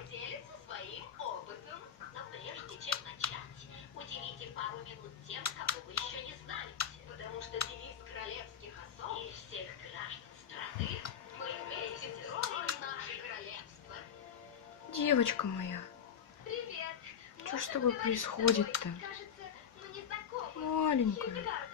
поделится своим опытом. Но прежде чем начать, уделите пару минут тем, кого вы еще не знаете. Потому что девиз королевских особ и всех граждан страны: мы вместе строим наше королевство. Девочка моя, Привет. что ж с Можно тобой поговорить с тобой? происходит-то? Кажется, мы не знакомы. Маленькая. Хильдегард,